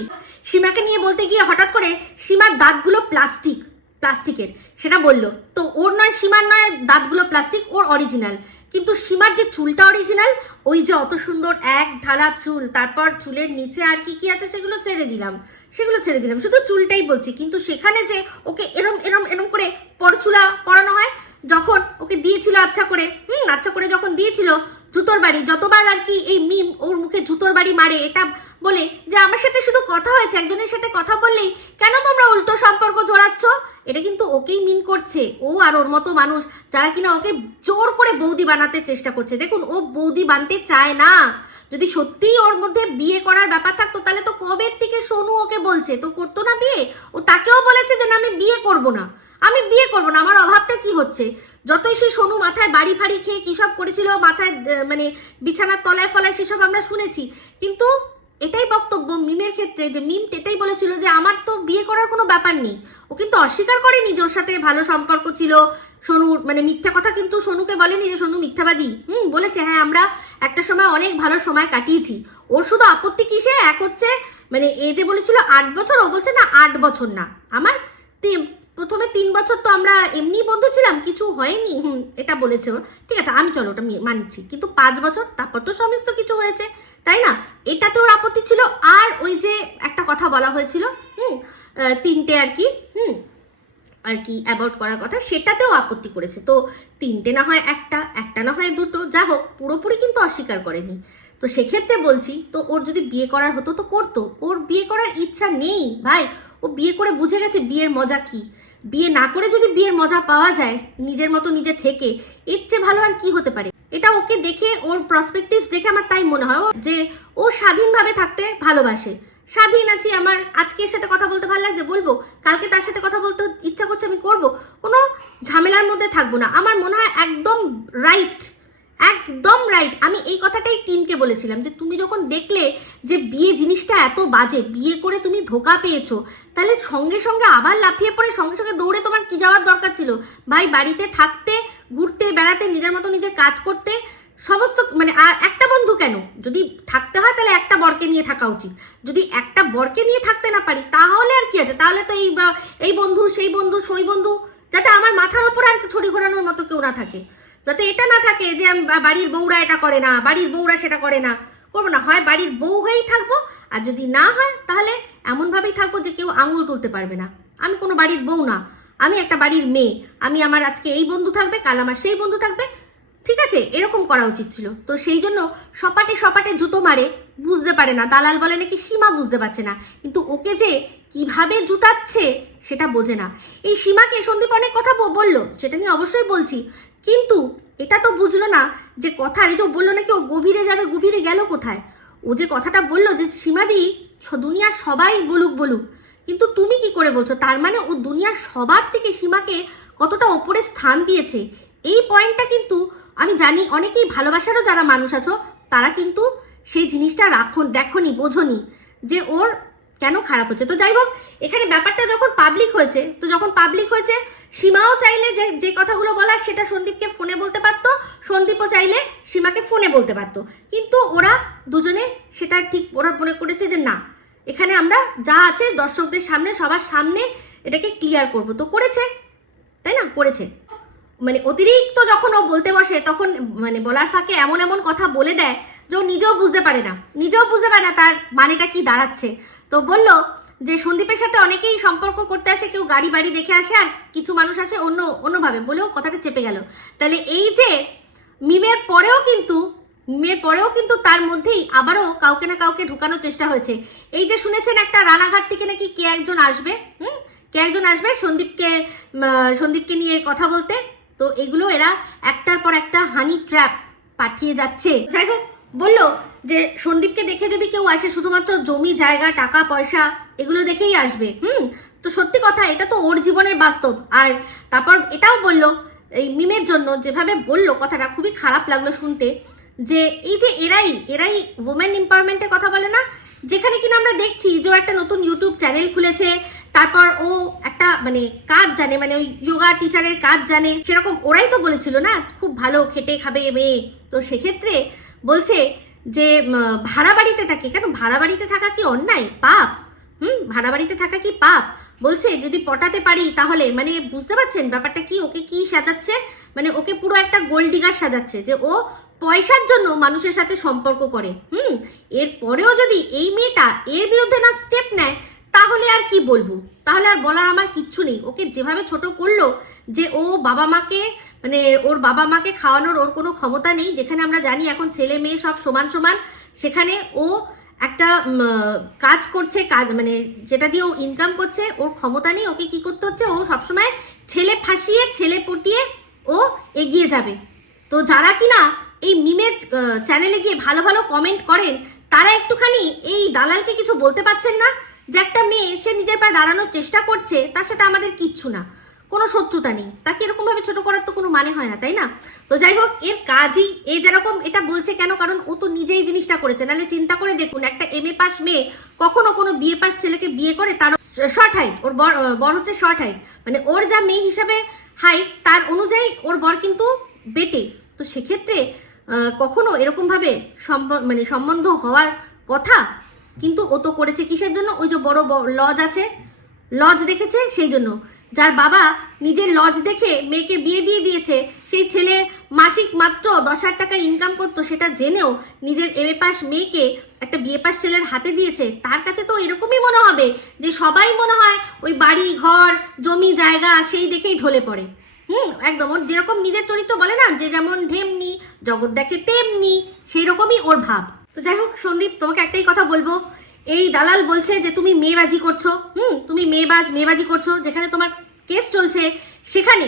সীমাকে নিয়ে বলতে গিয়ে হঠাৎ করে সীমার দাঁতগুলো প্লাস্টিকের সেটা বললো। তো ওর নয়, সীমার নয় দাঁতগুলো প্লাস্টিক, ওর অরিজিনাল। কিন্তু সীমার যে চুলটা অরিজিনাল, ওই যে অত সুন্দর এক ঢালা চুল, তারপর চুলের নিচে আর কি আছে সেগুলো ছেড়ে দিলাম, শুধু চুলটাই বলছি। কিন্তু সেখানে যে ওকে এরম করে পরচুলা পরানো হয়, যখন ওকে দিয়েছিল আচ্ছা করে যখন দিয়েছিল জুতোর বাড়ি, যতবার আর কি এই মিম ওর মুখে জুতোর বাড়ি মারে এটা বলে যে আমার সাথে শুধু কথা হয়েছে, একজনের সাথে কথা বললেই কেন তোমরা উল্টো সম্পর্ক জোড়াচ্ছ, এটা কিন্তু ওকেই মিন করছে। ও আর ওর মতো মানুষ যারা কিনা ওকে জোর করে বৌদি বানাতে চেষ্টা করছে। দেখুন, ও বৌদি বানতে চায় না। যদি সত্যিই ওর মধ্যে বিয়ে করার ব্যাপার থাকতো তাহলে তো কবে থেকে সোনু ওকে বলছে, তো করতো না বিয়ে। ও তাকেও বলেছে যে না, আমি বিয়ে করব না, আমার অভাবটা কি হচ্ছে। যতই সেই সোনু মাথায় বাড়ি ফাড়ি খেয়ে কি সব করেছিল, মাথায় মানে বিছানার তলায় ফলায়, সেসব আমরা শুনেছি। কিন্তু এটাই বক্তব্য মিমের ক্ষেত্রে, যে মিম এটাই বলেছিল যে আমার তো বিয়ে করার কোনো ব্যাপার নেই। ও কিন্তু অস্বীকার করেনি যে ওর সাথে ভালো সম্পর্ক ছিল। সোনু মানে মিথ্যা কথা কিন্তু সোনুকে বলেনি যে সোনু মিথ্যাবাদী। বলেছে হ্যাঁ, আমরা একটা সময় অনেক ভালো সময় কাটিয়েছি। ওর শুধু আপত্তি কিসে, এক হচ্ছে মানে এই যে বলেছিল 8 বছর, ও বলছে না 8 বছর না, আমার প্রথমে 3 বছর তো আমরা এমনি বন্ধু ছিলাম, কিছু হয়নি। এটা বলেছে ও, ঠিক আছে, আমি চলো ওটা মানছি। কিন্তু 5 বছর তারপর তো সমস্ত কিছু হয়েছে, তাই না? এটাতে ওর আপত্তি ছিল। আর ওই যে একটা কথা বলা হয়েছিল 3টে আর কি অ্যাবর্ট করার কথা, সেটাতেও আপত্তি করেছে। তো 3টে না হয় একটা না হয় 2টো, যা হোক পুরোপুরি কিন্তু অস্বীকার করেনি। তো সেক্ষেত্রে বলছি, তো ওর যদি বিয়ে করার হতো তো করতো। ওর বিয়ে করার ইচ্ছা নেই ভাই। ও বিয়ে করে বুঝে গেছে বিয়ের মজা কি। বিয়ে না করে যদি বিয়ের মজা পাওয়া যায় নিজের মতো নিজে থেকে, এর চেয়ে ভালো আর কি হতে পারে। এটা ওকে দেখে, ওর প্রসপেক্টিভস দেখে আমার তাই মনে হয় যে ও স্বাধীনভাবে থাকতে ভালোবাসে। স্বাধীন আছি, আমার আজকে এর সাথে কথা বলতে ভালো লাগছে বলবো, কালকে তার সাথে কথা বলতে ইচ্ছা করছে আমি করব, কোনো ঝামেলার মধ্যে থাকবো না। আমার মনে হয় একদম রাইট। আমি এই কথাটাই টিনকে বলেছিলাম যে তুমি যখন দেখলে যে বিয়ে জিনিসটা এত বাজে, বিয়ে করে তুমি ধোকা পেয়েছো, তাহলে সঙ্গে সঙ্গে আবার লাফিয়ে পড়ে সঙ্গে দৌড়ে তোমার কি যাওয়ার দরকার ছিল ভাই? বাড়িতে থাকতে, ঘুরতে বেড়াতে, নিজের মতো নিজে কাজ করতে, সমস্ত মানে একটা বন্ধু কেন, যদি থাকতে হয় তাহলে একটা বরকে নিয়ে থাকা উচিত। যদি একটা বরকে নিয়ে থাকতে না পারি তাহলে আর কি আছে? তাহলে তো এই বন্ধু সেই বন্ধু সই বন্ধু, যাতে আমার মাথার ওপর আর ছড়ি ঘোরানোর মতো কেউ না থাকে, যাতে এটা না থাকে যে বাড়ির বউরা এটা করে না, বাড়ির বউরা সেটা করে না, করবো না। হয় বাড়ির বউ হয়েই থাকবো, আর যদি না হয় তাহলে এমনভাবেই থাকবো যে কেউ আঙুল তুলতে পারবে না। আমি কোনো বাড়ির বউ না, আমি একটা বাড়ির মেয়ে। আমার আজকে এই বন্ধু থাকবে, কাল আমার সেই বন্ধু থাকবে, ঠিক আছে? এরকম করা উচিত ছিল। তো সেই জন্য সপাটে জুতো মারে, বুঝতে পারে না। দালাল বলে নাকি সীমা বুঝতে পারছে না, কিন্তু ওকে যে কিভাবে জুতাচ্ছে সেটা বোঝে না। এই সীমাকে সন্দীপ অনেক কথা বললো, সেটা নিয়ে অবশ্যই বলছি, কিন্তু এটা তো বুঝলো না যে কথা, এই যে বললো নাকি ও গভীরে যাবে, গভীরে গেল কোথায়? ও যে কথাটা বললো যে সীমাদি দুনিয়ার সবাই বলুক বলুক, কিন্তু তুমি কি করে বলছো? তার মানে ও দুনিয়ার সবার থেকে সীমাকে কতটা ওপরে স্থান দিয়েছে। এই পয়েন্টটা কিন্তু আমি জানি অনেকেই ভালোবাসারও যারা মানুষ আছো তারা কিন্তু সেই জিনিসটা দেখনি, বোঝনি যে ওর কেন খারাপ হচ্ছে। তো যাই হোক, এখানে ব্যাপারটা যখন পাবলিক হয়েছে, তো যখন পাবলিক হয়েছে সীমাও চাইলে যে কথাগুলো বলার সেটা সন্দীপকে ফোনে বলতে পারতো, সন্দীপও চাইলে সীমাকে ফোনে বলতে পারতো, কিন্তু ওরা দুজনে সেটা ঠিক ওরা মনে করেছে যে না, এখানে আমরা যা আছে দর্শকদের সামনে সবার সামনে এটাকে ক্লিয়ার করব। তো করেছে, তাই না? করেছে। মানে অতিরিক্ত যখন ও বলতে বসে তখন মানে বলার ফাঁকে এমন এমন কথা বলে দেয় যে ও নিজেও বুঝতে পারে না তার মানেটা কি দাঁড়াচ্ছে। তো বললো যে সন্দীপের সাথে অনেকেই সম্পর্ক করতে আসে, কেউ গাড়ি বাড়ি দেখে আসে, আর কিছু মানুষ আসে অন্যভাবে, বলেও কথাটা চেপে গেল। তাহলে এই যে মিমের পরেও কিন্তু তার মধ্যেই আবারও কাউকে না কাউকে ঢুকানোর চেষ্টা হয়েছে। এই যে শুনেছেন একটা রানাঘাট থেকে নাকি কে একজন আসবে সন্দীপকে নিয়ে কথা বলতে। তো এগুলো এরা একটার পর একটা হানি ট্র্যাপ পাঠিয়ে যাচ্ছে। যাই হোক, বললো যে সন্দীপকে দেখে যদি কেউ আসে শুধুমাত্র জমি জায়গা টাকা পয়সা এগুলো দেখেই আসবে। তো সত্যি কথা, এটা তো ওর জীবনের বাস্তব। আর তারপর এটাও বললো, এই মিমের জন্য যেভাবে বললো কথাটা খুবই খারাপ লাগলো শুনতে, যে এই যে এরাই ওমেন এম্পাওয়ারমেন্টের কথা বলে না, যেখানে কিনা আমরা দেখছি যে ও একটা নতুন ইউটিউব চ্যানেল খুলেছে, তারপর ও একটা মানে কাজ জানে, মানে ওই যোগা টিচারের কাজ জানে, সেরকম ওরাই তো বলেছিল না খুব ভালো খেটে খাবে মেয়ে। তো সেক্ষেত্রে বলছে যে ভাড়া বাড়িতে থাকে, কেন ভাড়া বাড়িতে থাকা কি অন্যায়, পাপ? ভাড়া বাড়িতে থাকা কি পাপ? বলছে যদি পটাতে পারি তাহলে, মানে বুঝতে পারছেন ব্যাপারটা কি? ওকে কি সাজাচ্ছে, মানে ওকে পুরো একটা গোল্ড ডিগার সাজাচ্ছে, যে ও পয়সার জন্য মানুষের সাথে সম্পর্ক করে। এরপরেও যদি এই মেয়েটা এর বিরুদ্ধে না স্টেপ নেয়, তাহলে আর কি বলবো? তাহলে আর বলার আমার কিচ্ছু নেই। ওকে যেভাবে ছোট করলো, যে ও বাবা মাকে মানে ওর বাবা মাকে খাওয়ানোর ওর কোনো ক্ষমতা নেই, যেখানে আমরা জানি এখন ছেলে মেয়ে সব সমান সমান, সেখানে ও একটা কাজ করছে, কাজ মানে যেটা দিয়ে ও ইনকাম করছে, ওর ক্ষমতা নেই। ওকে কি করতে হচ্ছে, ও সবসময় ছেলে ফাঁসিয়ে ছেলে পটিয়ে ও এগিয়ে যাবে। তো যারা কিনা এই মিমের চ্যানেলে গিয়ে ভালো ভালো কমেন্ট করেন, তারা একটুখানি এই দালালকে কিছু বলতে পারছেন না, যে একটা মেয়ে সে নিজের পায়ে দাঁড়ানোর চেষ্টা করছে, তার সাথে আমাদের কিচ্ছু না, কোনো শত্রুতা নেই, তাকে এরকম ভাবে ছোট করার তো কোনো মানে হয় না, তাই না? তো যাই হোক, এর কাজই এই যেরকম এটা বলছে কেন, কারণ ও তো নিজেই জিনিসটা করেছে। নাহলে চিন্তা করে দেখুন, একটা MA পাস মেয়ে কখনো কোনো BA পাস ছেলেকে বিয়ে করে? তার শর্ট হাইট, ওর বর হচ্ছে শর্ট হাইট, মানে ওর যা মেয়ে হিসাবে হাইট তার অনুযায়ী ওর বর কিন্তু বেটে। তো সেক্ষেত্রে কখনো এরকম ভাবে মানে সম্বন্ধ হওয়ার কথা, কিন্তু ও তো করেছে কিসের জন্য? ওই যে বড় লজ আছে, লজ দেখেছে, সেই জন্য। যার বাবা নিজের লজ দেখে মেয়েকে বিয়ে দিয়ে দিয়েছে, সেই ছেলে মাসিক মাত্র 10,000 টাকা ইনকাম করতো, সেটা জেনেও নিজের MA পাস মেয়েকে একটা BA পাস ছেলের হাতে দিয়েছে। তার কাছে তো এরকমই মনে হবে যে সবাই মনে হয় ওই বাড়ি ঘর জমি জায়গা সেই দেখেই ঢলে পড়ে। একদম ওর যেরকম নিজের চরিত্র বলে না, যে যেমন ঢেমনি জগৎ দেখে তেমনি, সেই রকমই ওর ভাব। তো যাই হোক সন্দীপ, তোমাকে একটাই কথা বলবো, এই দালাল বলছে যে তুমি মেয়েবাজি করছো, তুমি মেয়েবাজি করছো, যেখানে তোমার কেস চলছে সেখানে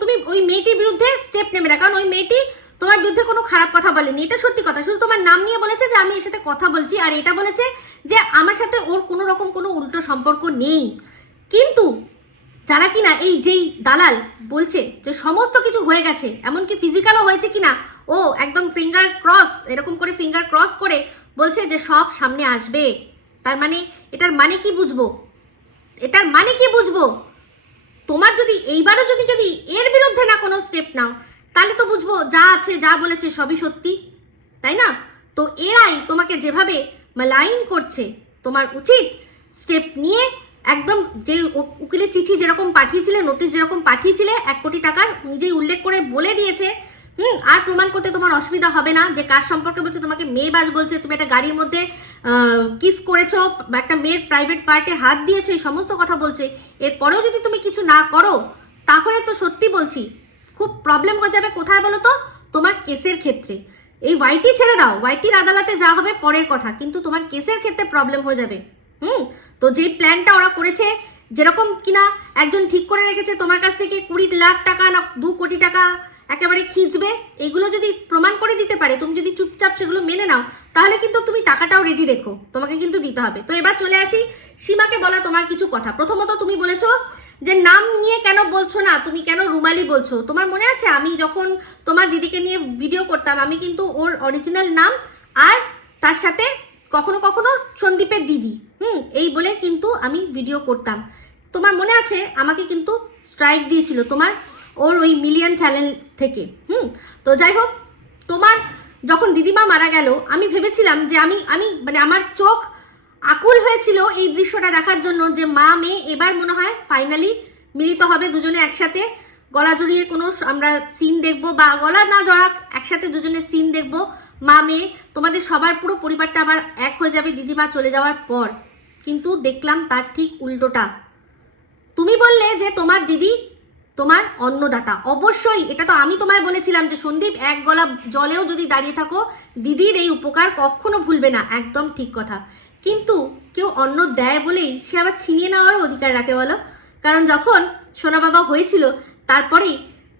তুমি ওই মেয়েটির বিরুদ্ধে স্টেপ নেবে না, কারণ ওই মেয়েটি তোমার বিরুদ্ধে কোনো খারাপ কথা বলেনি, এটা সত্যি কথা। শুধু তোমার নাম নিয়ে বলেছে যে আমি এর সাথে কথা বলছি, আর এটা বলেছে যে আমার সাথে ওর কোনো রকম কোনো উল্টো সম্পর্ক নেই। কিন্তু যারা কিনা এই যেই দালাল বলছে যে সমস্ত কিছু হয়ে গেছে, এমনকি ফিজিক্যালও হয়েছে কিনা, ও একদম ফিঙ্গার ক্রস এরকম করে ফিঙ্গার ক্রস করে বলছে যে সব সামনে আসবে। তার মানে এটার মানে কি বুঝবো? এটার মানে কি বুঝবো? তোমার যদি এইবারও যদি এর বিরুদ্ধে না কোনো স্টেপ নাও, তাহলে তো বুঝবো যা আছে যা বলেছে সবই সত্যি, তাই না? তো এরাই তোমাকে যেভাবে মালাইন করছে, তোমার উচিত স্টেপ নিয়ে একদম যে উকিলের চিঠি যেরকম পাঠিয়েছিলে, নোটিশ যেরকম পাঠিয়েছিলে 1 কোটি টাকার, নিজেই উল্লেখ করে বলে দিয়েছে। আর প্রমাণ করতে তোমার অসুবিধা হবে না যে কার সম্পর্কে বলছে, তোমাকে মেয়েবাজ বলছে, তুমি একটা গাড়ির মধ্যে কিস করেছো, একটা মেয়ের প্রাইভেট পার্টে হাত দিয়েছো, এই সমস্ত কথা বলছে। এরপরেও যদি তুমি কিছু না করো, তাহলে তো সত্যি বলছি খুব প্রবলেম হয়ে যাবে। কোথায় বলো তো? তোমার কেসের ক্ষেত্রে। এই ওয়াইটি ছেড়ে দাও, ওয়াইটির আদালতে যা হবে পরের কথা, কিন্তু তোমার কেসের ক্ষেত্রে প্রবলেম হয়ে যাবে। তো যে প্ল্যানটা ওরা করেছে, যেরকম কিনা একজন ঠিক করে রেখেছে তোমার কাছ থেকে 20 লাখ টাকা না 2 কোটি টাকা একেবারে খিঁচবে, এগুলো যদি প্রমাণ করে দিতে পারে, তুমি যদি চুপচাপ সেগুলো মেনে নাও, তাহলে কিন্তু তুমি টাকাটাও রেডি রেখো, তোমাকে কিন্তু দিতে হবে। তো এবার চলে আসি সীমাকে বলা তোমার কিছু কথা। প্রথমত তুমি বলেছো যে নাম নিয়ে কেন বলছো না, তুমি কেন রুমালি বলছো। তোমার মনে আছে আমি যখন তোমার দিদিকে নিয়ে ভিডিও করতাম, আমি কিন্তু ওর অরিজিনাল নাম আর তার সাথে কখনো কখনো সন্দীপের দিদি এই বলে কিন্তু আমি ভিডিও করতাম। তোমার মনে আছে আমাকে কিন্তু স্ট্রাইক দিয়েছিল তোমার ওর ওই মিলিয়ন চ্যানেল থেকে। তো যাই হোক, তোমার যখন দিদিমা মারা গেল, আমি ভেবেছিলাম যে আমি মানে আমার চোখ আকুল হয়েছিল এই দৃশ্যটা দেখার জন্য, যে মা মেয়ে এবার মনে হয় ফাইনালি মিলিত হবে দুজনে একসাথে, গলা জড়িয়ে কোনো আমরা সিন দেখবো, বা গলা না জড়াক একসাথে দুজনে সিন দেখবো মা মেয়ে, তোমাদের সবার পুরো পরিবারটা আবার এক হয়ে যাবে দিদিমা চলে যাওয়ার পর। কিন্তু দেখলাম তার ঠিক উল্টোটা। তুমি বললে যে তোমার দিদি তোমার অন্নদাতা। অবশ্যই এটা তো আমি তোমায় বলেছিলাম যে সন্দীপ এক গলা জলেও যদি দাঁড়িয়ে থাকো, দিদির এই উপকার কখনো ভুলবে না, একদম ঠিক কথা। কিন্তু কেউ অন্ন দেয় বলেই সে আবার ছিনিয়ে নেওয়ারও অধিকার রাখে বলো? কারণ যখন সোনা বাবা হয়েছিল তারপরেই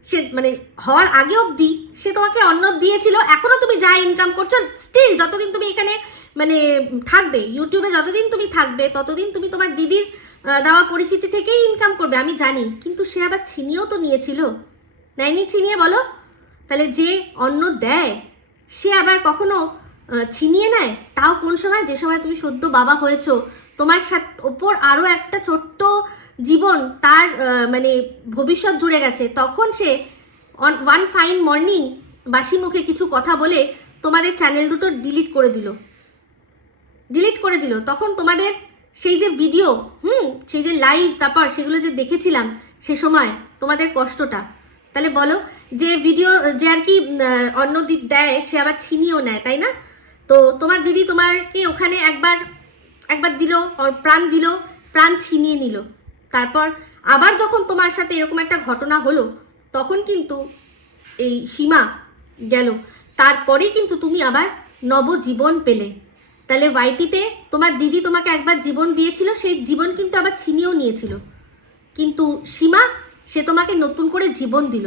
সে মানে হওয়ার আগে অবধি সে তোমাকে অন্ন দিয়েছিল। এখনো তুমি যা ইনকাম করছো স্টিল, যতদিন তুমি এখানে মানে থাকবে ইউটিউবে, যতদিন তুমি থাকবে ততদিন তুমি তোমার দিদির দেওয়া পরিচিতি থেকেই ইনকাম করবে, আমি জানি। কিন্তু সে আবার ছিনিয়েও তো নিয়েছিল, নেয়নি ছিনিয়ে বলো? তাহলে যে অন্ন দেয় সে আবার কখনো ছিনিয়ে নেয়? তাও কোন সময়? যে সময় তুমি সদ্য বাবা হয়েছো, তোমার সাথে ওপর আরও একটা ছোট্ট জীবন, তার মানে ভবিষ্যৎ জুড়ে গেছে, তখন সে ওয়ান ফাইন মর্নিং বাসি মুখে কিছু কথা বলে তোমাদের চ্যানেল দুটো ডিলিট করে দিল। তখন তোমাদের সেই যে ভিডিও সেই যে লাইভ, তারপর সেগুলো যে দেখেছিলাম সে সময় তোমাদের কষ্টটা, তাহলে বলো যে ভিডিও যে আর কি অন্য দিক দেয় সে আবার ছিনিয়েও নেয়, তাই না? তো তোমার দিদি তোমাকে ওখানে একবার দিল, প্রাণ ছিনিয়ে নিল। তারপর আবার যখন তোমার সাথে এরকম একটা ঘটনা হলো, তখন কিন্তু এই সীমা গেল, তারপরে কিন্তু তুমি আবার নবজীবন পেলে। তাহলে ওয়াইটিতে তোমার দিদি তোমাকে একবার জীবন দিয়েছিল, সেই জীবন কিন্তু আবার ছিনিয়েও নিয়েছিল। কিন্তু সীমা সে তোমাকে নতুন করে জীবন দিল,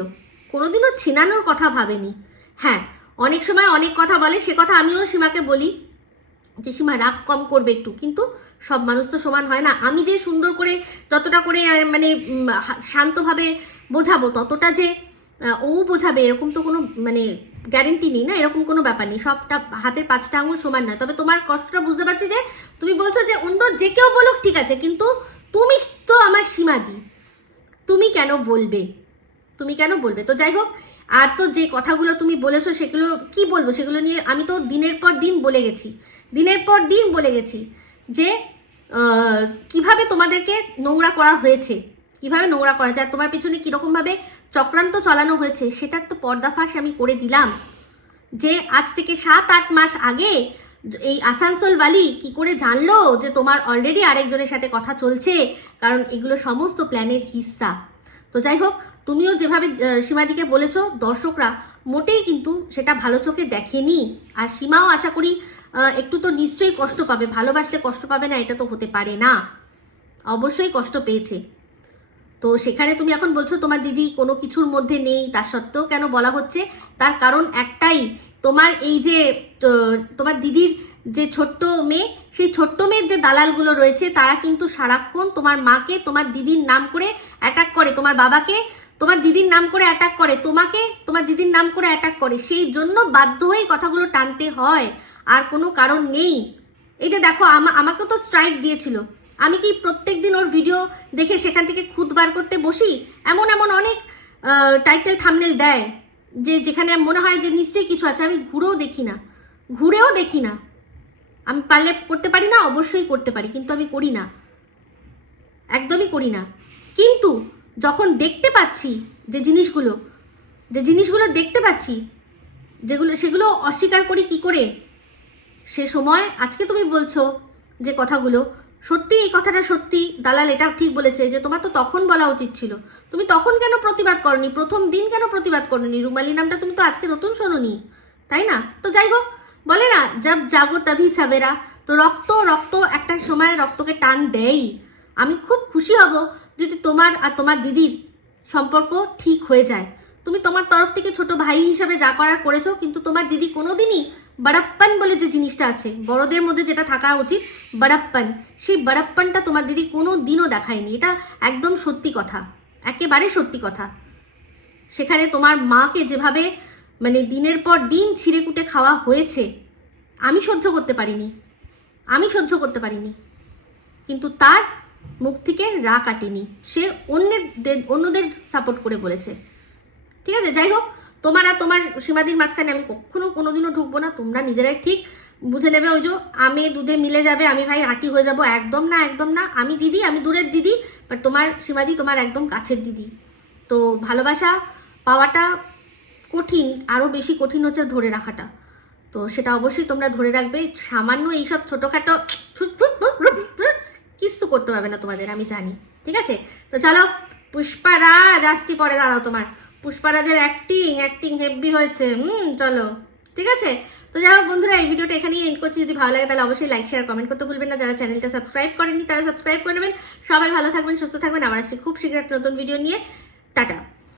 কোনোদিনও ছিনানোর কথা ভাবেনি। হ্যাঁ, অনেক সময় অনেক কথা বলে, সে কথা আমিও সীমাকে বলি যে সীমা রাগ কম করবে একটু, কিন্তু সব মানুষ তো সমান হয় না। আমি যে সুন্দর করে যতটা করে মানে শান্তভাবে বোঝাবো, ততটা যে ও বোঝাবে এরকম তো কোনো মানে গ্যারেন্টি নেই না, এরকম কোনো ব্যাপার নেই। সবটা হাতের 5টা আঙুল সমান নয়। তবে তোমার কষ্টটা বুঝতে পারছি যে তুমি বলছো যে অন্য যে কেউ বলুক ঠিক আছে, কিন্তু তুমি তো আমার সীমাদি, তুমি কেন বলবে? তো যাই হোক, আর তো যে কথাগুলো তুমি বলেছো সেগুলো কি বলবো, সেগুলো নিয়ে আমি তো দিনের পর দিন বলে গেছি যে কিভাবে তোমাদেরকে নোংরা করা হয়েছে, আর তোমার পিছনে কিরকমভাবে চক্রান্ত চালানো হয়েছে, সেটার তো পর্দাফাশ আমি করে দিলাম। যে আজ থেকে 7-8 মাস আগে এই আসানসোলওয়ালি কি করে জানলো যে তোমার অলরেডি আরেকজনের সাথে কথা চলছে, কারণ এগুলো সমস্ত প্ল্যানের হিস্সা। তো যাই হোক, তুমিও যেভাবে সীমাদিকে বলেছো, দর্শকরা মোটেই কিন্তু সেটা ভালো চোখে দেখেনি। আর সীমাও আশা করি একটু তো নিশ্চয়ই কষ্ট পাবে, ভালোবাসলে কষ্ট পাবে না এটা তো হতে পারে না, অবশ্যই কষ্ট পেয়েছে। তো সেখানে তুমি এখন বলছো তোমার দিদি কোনো কিছুর মধ্যে নেই, তার সত্ত্বেও কেন বলা হচ্ছে? তার কারণ একটাই, তোমার এই যে তোমার দিদির যে ছোট্ট মেয়ে, সেই ছোট্ট মেয়ের যে দালালগুলো রয়েছে, তারা কিন্তু সারাক্ষণ তোমার মাকে তোমার দিদির নাম করে অ্যাটাক করে, তোমার বাবাকে তোমার দিদির নাম করে অ্যাটাক করে, তোমাকে তোমার দিদির নাম করে অ্যাটাক করে। সেই জন্য বাধ্য হয়েই কথাগুলো টানতে হয়, আর কোনো কারণ নেই। এই যে দেখো, আমাকেও তো স্ট্রাইক দিয়েছিল, আমি কি প্রত্যেক দিন ওর ভিডিও দেখে সেখান থেকে খুদ বার করতে বসি? এমন অনেক টাইটেল থাম্বনেল দেয় যে যেখানে মনে হয় যে নিশ্চয়ই কিছু আছে, আমি ঘুরেও দেখি না। আমি পারলে করতে পারি না, অবশ্যই করতে পারি, কিন্তু আমি করি না, একদমই করি না। কিন্তু যখন দেখতে পাচ্ছি যে জিনিসগুলো দেখতে পাচ্ছি, সেগুলো অস্বীকার করি কি করে? সে সময় আজকে তুমি বলছো যে কথাগুলো সত্যি, এই কথাটা সত্যি, দালাল এটা ঠিক বলেছে যে তোমার তো তখন বলা উচিত ছিল। তুমি তখন কেন প্রতিবাদ করনি? প্রথম দিন কেন প্রতিবাদ করনি? রুমালি নামটা তুমি তো আজকে নতুন শোনোনি, তাই না? তো যাই হোক, বলে না জব জাগো তभी সবেরা, তো রক্ত রক্ত একটা সময় রক্তকে টান দেয়। আমি খুব খুশি হব যদি তোমার আর তোমার দিদির সম্পর্ক ঠিক হয়ে যায়। তুমি তোমার তরফ থেকে ছোট ভাই হিসাবে যা করার করেছো, কিন্তু তোমার দিদি কোনোদিনই বড়প্পন বলে যে জিনিসটা আছে, বড়দের মধ্যে যেটা থাকা উচিত বড়প্পন, সেই বড়প্পনটা তোমার দিদি কোনো দিনও দেখায়নি। এটা একদম সত্যি কথা, একেবারে সত্যি কথা। সেখানে তোমার মাকে যেভাবে মানে দিনের পর দিন ছিঁড়ে কুটে খাওয়া হয়েছে, আমি সহ্য করতে পারিনি, আমি সহ্য করতে পারিনি। কিন্তু তার মুখ থেকে রা কাটেনি, সে অন্যদের সাপোর্ট করে বলেছে। ঠিক আছে, যাই হোক, তোমার আর তোমার সীমাদির মাঝখানে আমি কখনো কোনোদিনও ঢুকবো না। তোমরা নিজেরাই ঠিক বুঝে নেবে। ওই যে আমে দুধে মিলে যাবে, আমি ভাই আটি হয়ে যাব, একদম না, একদম না। আমি দিদি, আমি দূরের দিদি, বাট তোমার সীমাদি তোমার একদম কাছের দিদি। তো ভালোবাসা পাওয়াটা কঠিন, আরও বেশি কঠিন হচ্ছে ধরে রাখাটা। তো সেটা অবশ্যই তোমরা ধরে রাখবে। সামান্য এইসব ছোটোখাটো কিচ্ছু করতে পারবে না তোমাদের, আমি জানি। ঠিক আছে, তো চলো, পুষ্পারাজ আসছি পরে, দাঁড়াও। তোমার পুষ্পারাজের অ্যাক্টিং হেভি হয়েছে। চলো, ঠিক আছে। তো যাই হোক বন্ধুরা, এই ভিডিওটা এখানেই এন্ড করছি। যদি ভালো লাগে তাহলে অবশ্যই লাইক শেয়ার কমেন্ট করতে ভুলবেন না। যারা চ্যানেলটা সাবস্ক্রাইব করেননি তারা সাবস্ক্রাইব করে নেবেন। সবাই ভালো থাকবেন, সুস্থ থাকবেন। আবার আসছি খুব শীঘ্র একটা নতুন ভিডিও নিয়ে। টাটা।